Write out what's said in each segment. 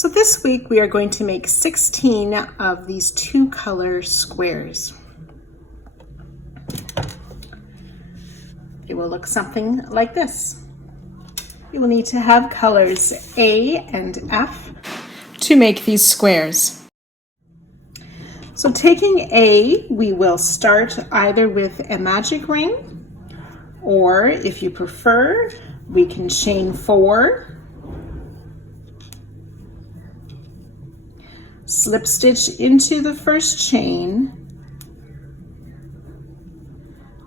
So this week we are going to make 16 of these 2-color squares. It will look something like this. You will need to have colors A and F to make these squares. So taking A, we will start either with a magic ring, or if you prefer, we can chain 4, slip stitch into the first chain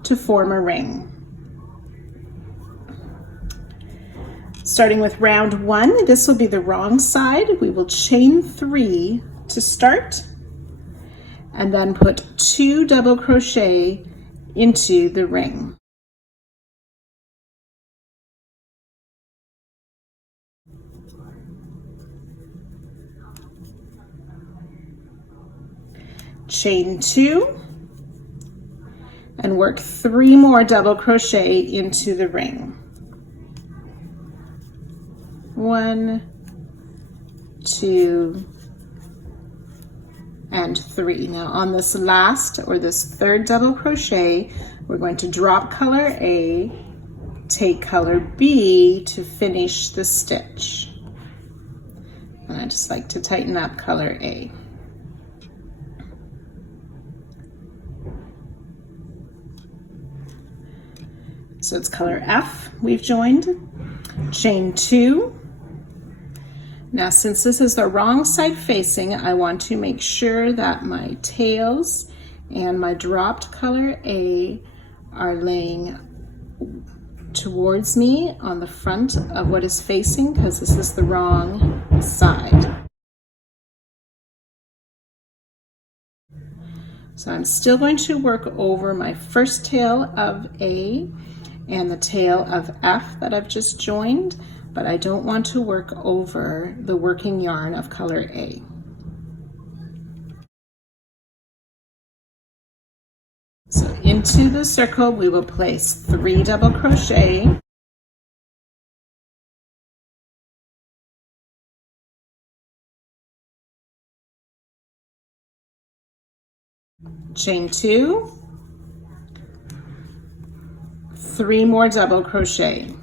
to form a ring. Starting with round 1, this will be the wrong side. We will chain 3 to start, and then put 2 double crochet into the ring. Chain 2 and work 3 more double crochet into the ring. 1, 2, and 3. Now on this last or this third double crochet, we're going to drop color A, take color B to finish the stitch. And I just like to tighten up color A. So it's color F we've joined. Chain 2. Now since this is the wrong side facing, I want to make sure that my tails and my dropped color A are laying towards me on the front of what is facing, because this is the wrong side. So I'm still going to work over my first tail of A and the tail of F that I've just joined, but I don't want to work over the working yarn of color A. So into the circle we will place 3 double crochet, chain 2, 3 more double crochet.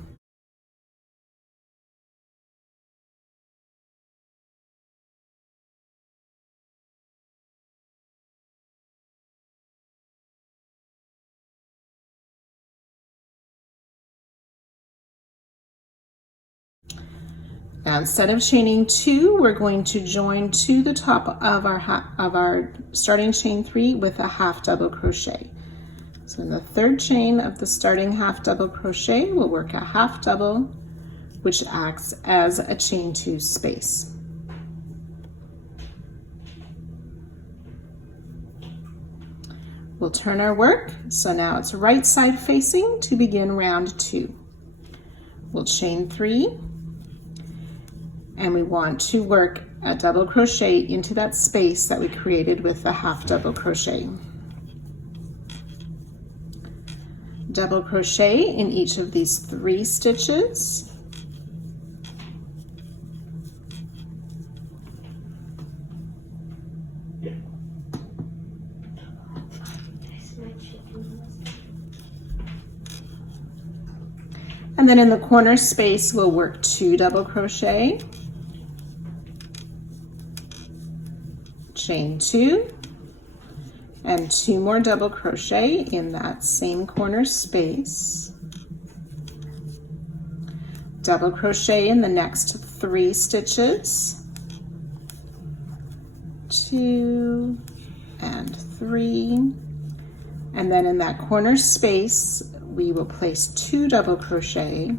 Now instead of chaining 2, we're going to join to the top of our starting chain 3 with a half double crochet. So in the third chain of the starting half double crochet, we'll work a half double, which acts as a chain 2 space. We'll turn our work, so now it's right side facing to begin round 2. We'll chain 3, and we want to work a double crochet into that space that we created with the half double crochet. Double crochet in each of these 3 stitches. And then in the corner space, we'll work 2 double crochet, chain 2, and 2 more double crochet in that same corner space. Double crochet in the next 3 stitches, 2 and 3, and then in that corner space we will place 2 double crochet.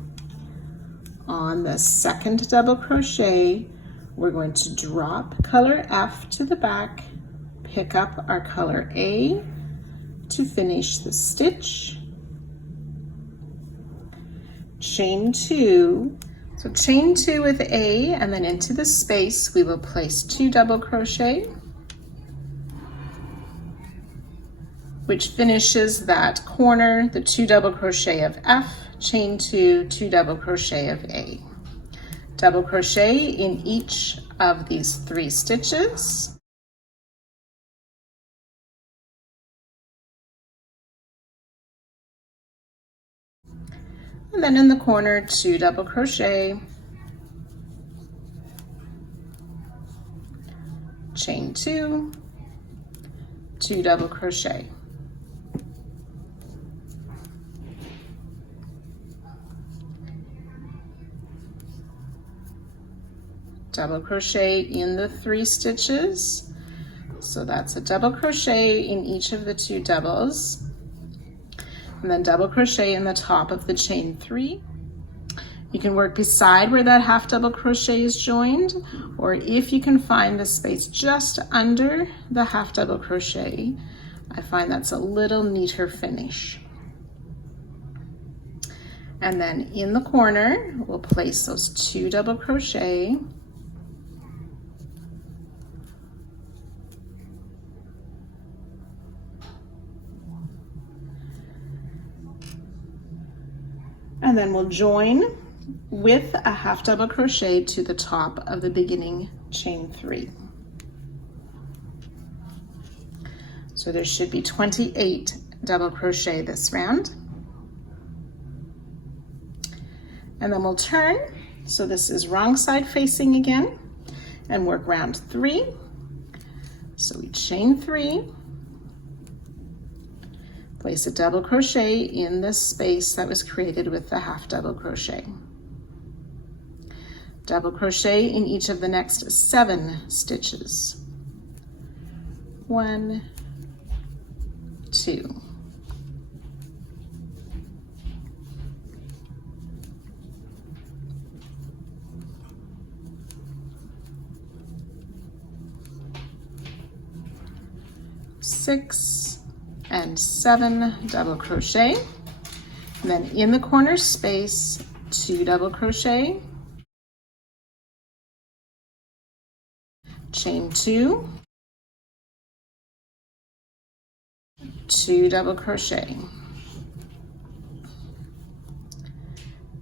On the second double crochet, we're going to drop color F to the back, pick up our color A to finish the stitch, chain 2. So chain 2 with A, and then into the space we will place 2 double crochet, which finishes that corner, the 2 double crochet of F, chain 2, 2 double crochet of A. Double crochet in each of these 3 stitches. And then in the corner, 2 double crochet, chain 2, 2 double crochet. Double crochet in the 3 stitches. So that's a double crochet in each of the 2 doubles. And then double crochet in the top of the chain 3. You can work beside where that half double crochet is joined, or if you can find the space just under the half double crochet, I find that's a little neater finish. And then in the corner, we'll place those 2 double crochet. And then we'll join with a half double crochet to the top of the beginning chain 3. So there should be 28 double crochet this round. And then we'll turn, so this is wrong side facing again, and work round 3. So we chain 3, place a double crochet in this space that was created with the half double crochet. Double crochet in each of the next 7 stitches. 1, 2. Six and 7 double crochet, and then in the corner space 2 double crochet, chain 2, 2 double crochet,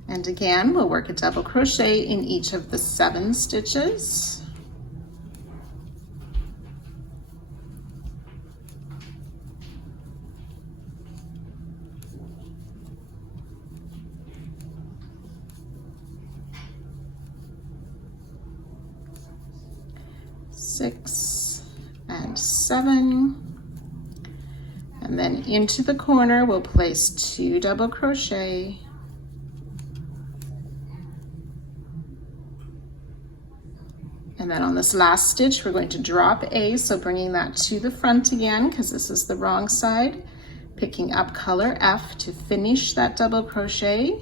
and again we'll work a double crochet in each of the 7 stitches. Six and 7, and then into the corner we'll place 2 double crochet, and then on this last stitch we're going to drop A, so bringing that to the front again because this is the wrong side, picking up color F to finish that double crochet,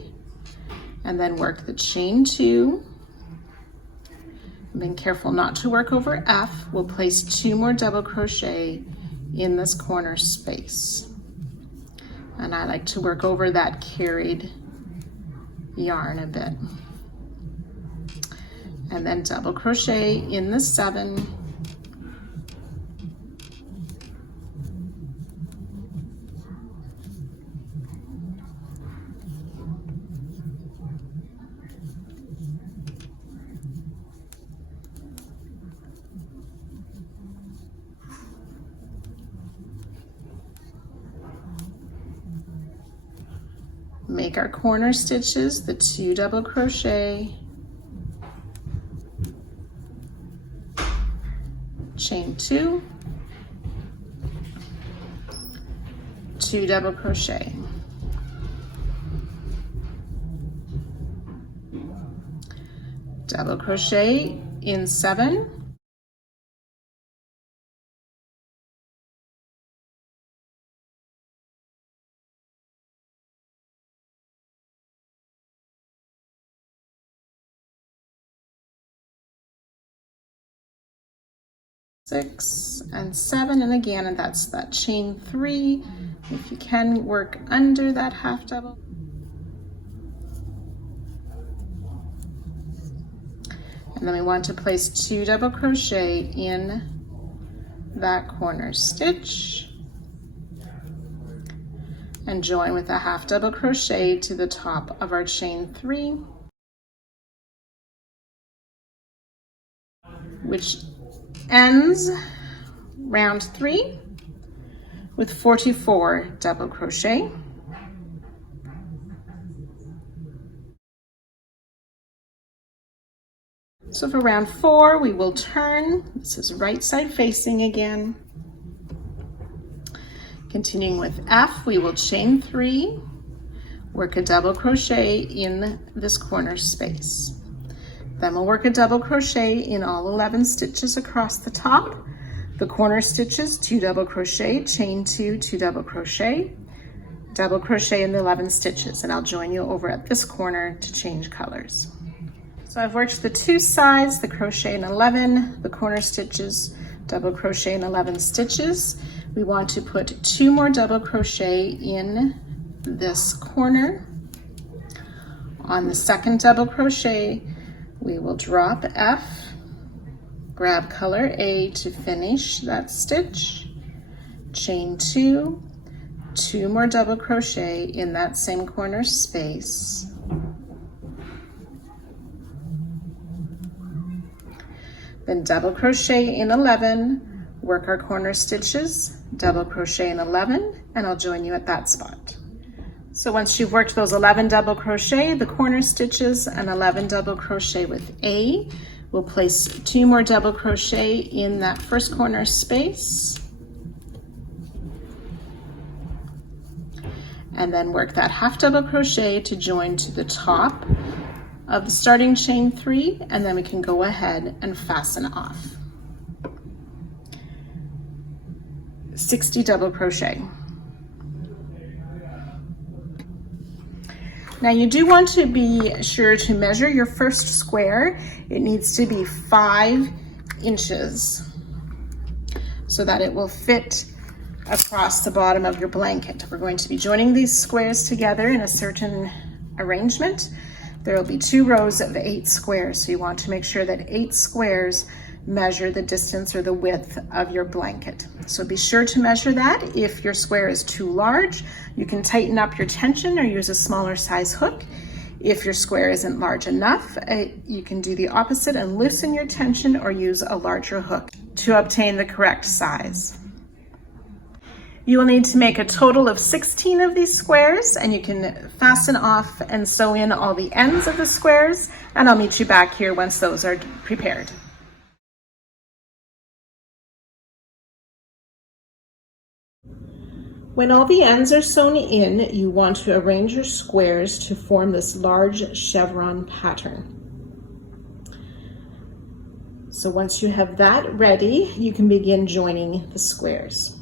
and then work the chain 2. Being careful not to work over F, we'll place 2 more double crochet in this corner space. And I like to work over that carried yarn a bit. And then double crochet in the 7. Make our corner stitches the 2 double crochet, chain 2, 2 double crochet, double crochet in 7, six and 7, and again, and that's that chain 3. If you can, work under that half double. And then we want to place 2 double crochet in that corner stitch and join with a half double crochet to the top of our chain 3. which ends round 3 with 44 double crochet. So for round 4, we will turn. This is right side facing again. Continuing with F, we will chain 3, work a double crochet in this corner space. Then we'll work a double crochet in all 11 stitches across the top. The corner stitches, 2 double crochet, chain 2, 2 double crochet in the 11 stitches, and I'll join you over at this corner to change colors. So I've worked the 2 sides, the crochet in 11, the corner stitches, double crochet in 11 stitches. We want to put 2 more double crochet in this corner. On the second double crochet, we will drop F, grab color A to finish that stitch, chain 2, 2 more double crochet in that same corner space. Then double crochet in 11, work our corner stitches, double crochet in 11, and I'll join you at that spot. So once you've worked those 11 double crochet, the corner stitches, and 11 double crochet with A, we'll place 2 more double crochet in that first corner space, and then work that half double crochet to join to the top of the starting chain 3, and then we can go ahead and fasten off. 60 double crochet. Now you do want to be sure to measure your first square. It needs to be 5 inches so that it will fit across the bottom of your blanket. We're going to be joining these squares together in a certain arrangement. There will be 2 rows of 8 squares, so you want to make sure that 8 squares measure the distance or the width of your blanket. So be sure to measure that. If your square is too large, you can tighten up your tension or use a smaller size hook. If your square isn't large enough, you can do the opposite and loosen your tension or use a larger hook to obtain the correct size. You will need to make a total of 16 of these squares, and you can fasten off and sew in all the ends of the squares, and I'll meet you back here once those are prepared. When all the ends are sewn in, you want to arrange your squares to form this large chevron pattern. So once you have that ready, you can begin joining the squares.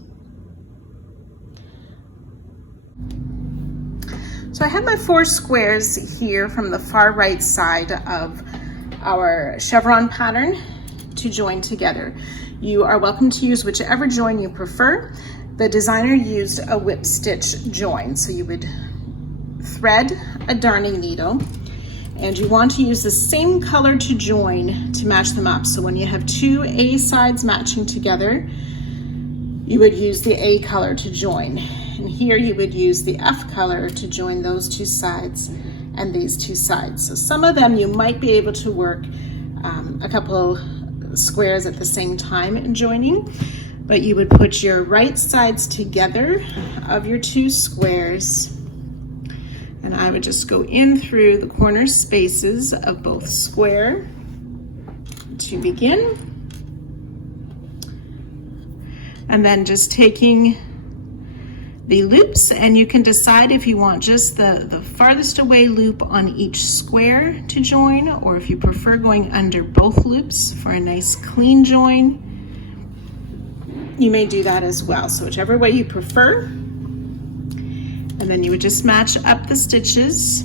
So I have my 4 squares here from the far right side of our chevron pattern to join together. You are welcome to use whichever join you prefer. The designer used a whip stitch join, so you would thread a darning needle, and you want to use the same color to join to match them up. So when you have 2 A sides matching together, you would use the A color to join. And here you would use the F color to join those 2 sides and these 2 sides. So some of them you might be able to work a couple squares at the same time in joining, but you would put your right sides together of your 2 squares, and I would just go in through the corner spaces of both square to begin, and then just taking the loops, and you can decide if you want just the farthest away loop on each square to join, or if you prefer going under both loops for a nice clean join, you may do that as well. So whichever way you prefer. And then you would just match up the stitches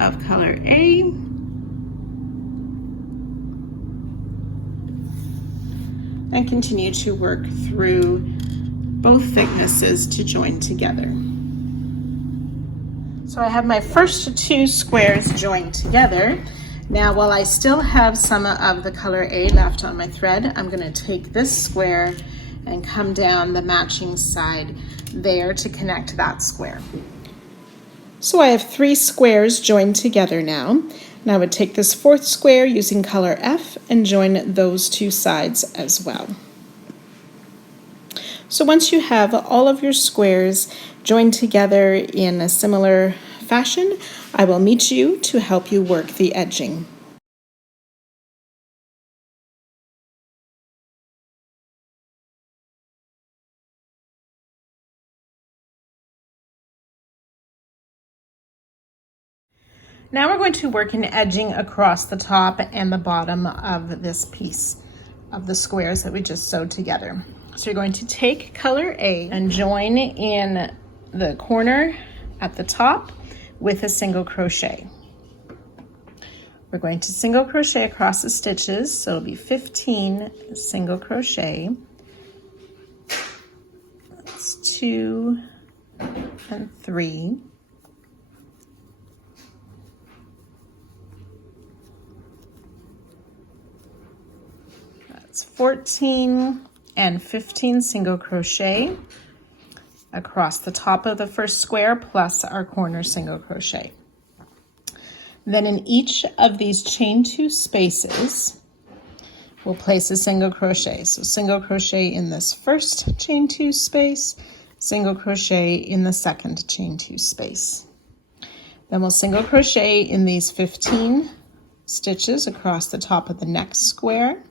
of color A, and continue to work through both thicknesses to join together. So I have my first 2 squares joined together. Now, while I still have some of the color A left on my thread, I'm going to take this square and come down the matching side there to connect that square. So I have 3 squares joined together now. Now I would take this fourth square using color F and join those two sides as well. So once you have all of your squares joined together in a similar fashion, I will meet you to help you work the edging. Now we're going to work in edging across the top and the bottom of this piece of the squares that we just sewed together. So you're going to take color A and join in the corner at the top with a single crochet. We're going to single crochet across the stitches, so it'll be 15 single crochet. That's 2 and 3. That's 14 and 15 single crochet across the top of the first square plus our corner single crochet. Then in each of these chain 2 spaces, we'll place a single crochet. So single crochet in this first chain 2 space, single crochet in the second chain 2 space. Then we'll single crochet in these 15 stitches across the top of the next square.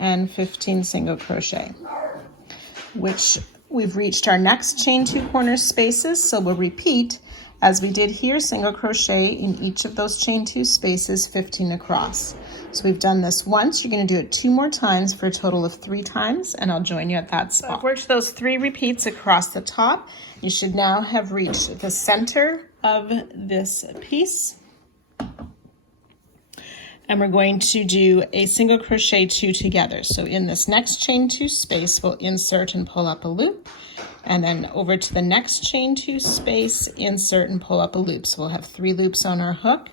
And 15 single crochet, which we've reached our next chain 2 corner spaces, so we'll repeat as we did here, single crochet in each of those chain 2 spaces, 15 across. So we've done this once. You're going to do it 2 more times for a total of 3 times, and I'll join you at that spot. So I've worked those 3 repeats across the top. You should now have reached the center of this piece. And we're going to do a single crochet 2 together. So in this next chain 2 space, we'll insert and pull up a loop, and then over to the next chain 2 space, insert and pull up a loop. So we'll have 3 loops on our hook,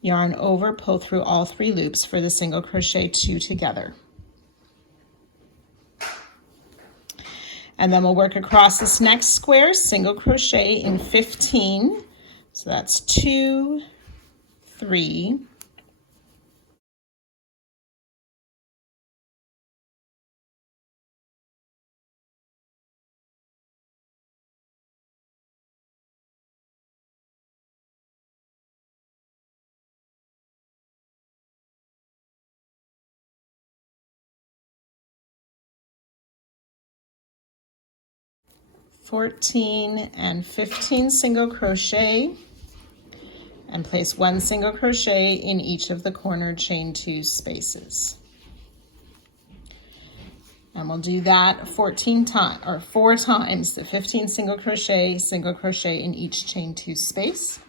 yarn over, pull through all 3 loops for the single crochet 2 together. And then we'll work across this next square, single crochet in 15. So that's 2, 3, 14 and 15 single crochet, and place 1 single crochet in each of the corner chain 2 spaces. And we'll do that 14 times, or 4 times, the 15 single crochet in each chain 2 space.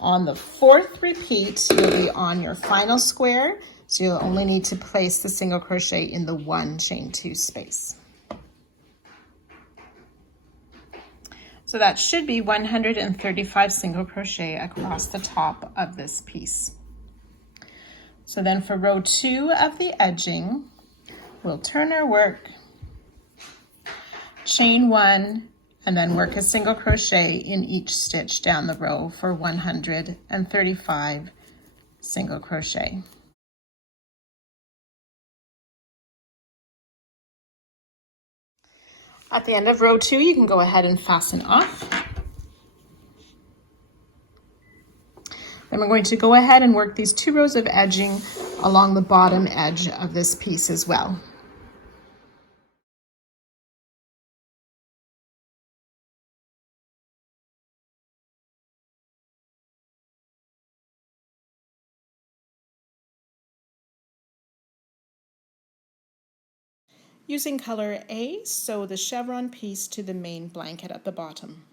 On the 4th repeat, you'll be on your final square, so you'll only need to place the single crochet in the 1 chain 2 space. So that should be 135 single crochet across the top of this piece. So then for row 2 of the edging, we'll turn our work, chain 1, and then work a single crochet in each stitch down the row for 135 single crochet. At the end of row 2, you can go ahead and fasten off. Then we're going to go ahead and work these 2 rows of edging along the bottom edge of this piece as well. Using color A, sew the chevron piece to the main blanket at the bottom.